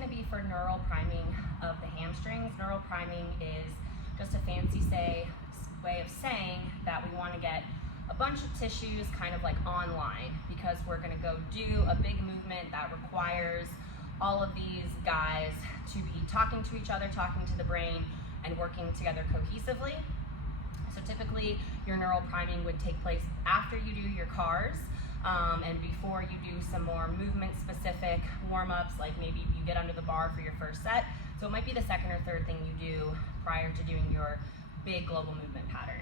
going to be for neural priming of the hamstrings. Neural priming is just a fancy way of saying that we want to get a bunch of tissues kind of like online, because we're going to go do a big movement that requires all of these guys to be talking to each other, talking to the brain, and working together cohesively. So typically your neural priming would take place after you do your cars and before you do some more movement specific warm-ups, like maybe you get under the bar for your first set. So it might be the second or third thing you do prior to doing your big global movement pattern.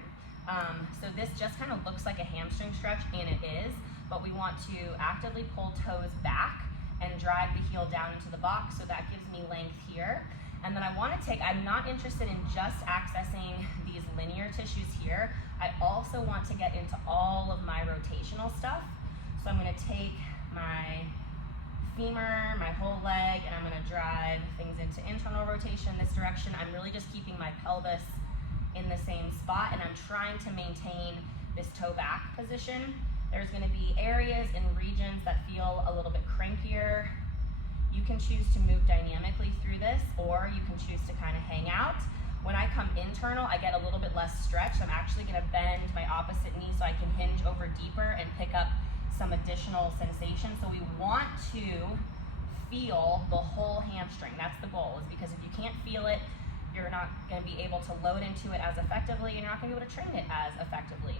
So this just kind of looks like a hamstring stretch, and it is, but we want to actively pull toes back and drive the heel down into the box, so that gives me length here. And then I'm not interested in just accessing these linear tissues here. I also want to get into all of my rotational stuff. So I'm gonna take my femur, my whole leg, and I'm gonna drive things into internal rotation this direction. I'm really just keeping my pelvis in the same spot, and I'm trying to maintain this toe back position. There's gonna be areas and regions that feel a little bit crankier. You can choose to move dynamically through this, or you can choose to kind of hang out. When I come internal, I get a little bit less stretch. I'm actually gonna bend my opposite knee so I can hinge over deeper and pick up some additional sensation. So we want to feel the whole hamstring. That's the goal, is because if you can't feel it, you're not gonna be able to load into it as effectively, and you're not gonna be able to train it as effectively.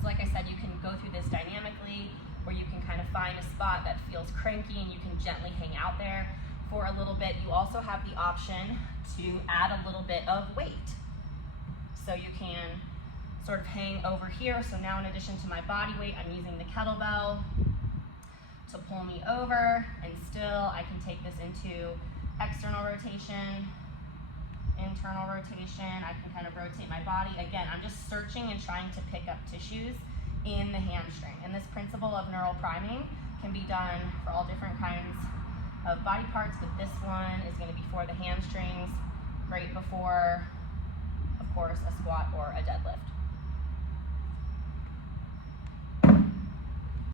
So like I said, you can go through this dynamically, or you can kind of find a spot that feels cranky and you can gently hang out there for a little bit. You also have the option to add a little bit of weight. So you can sort of hang over here. So now in addition to my body weight, I'm using the kettlebell to pull me over, and still I can take this into external rotation, internal rotation. I can kind of rotate my body. Again, I'm just searching and trying to pick up tissues in the hamstring. And this principle of neural priming can be done for all different kinds of body parts, but this one is going to be for the hamstrings, right before, of course, a squat or a deadlift.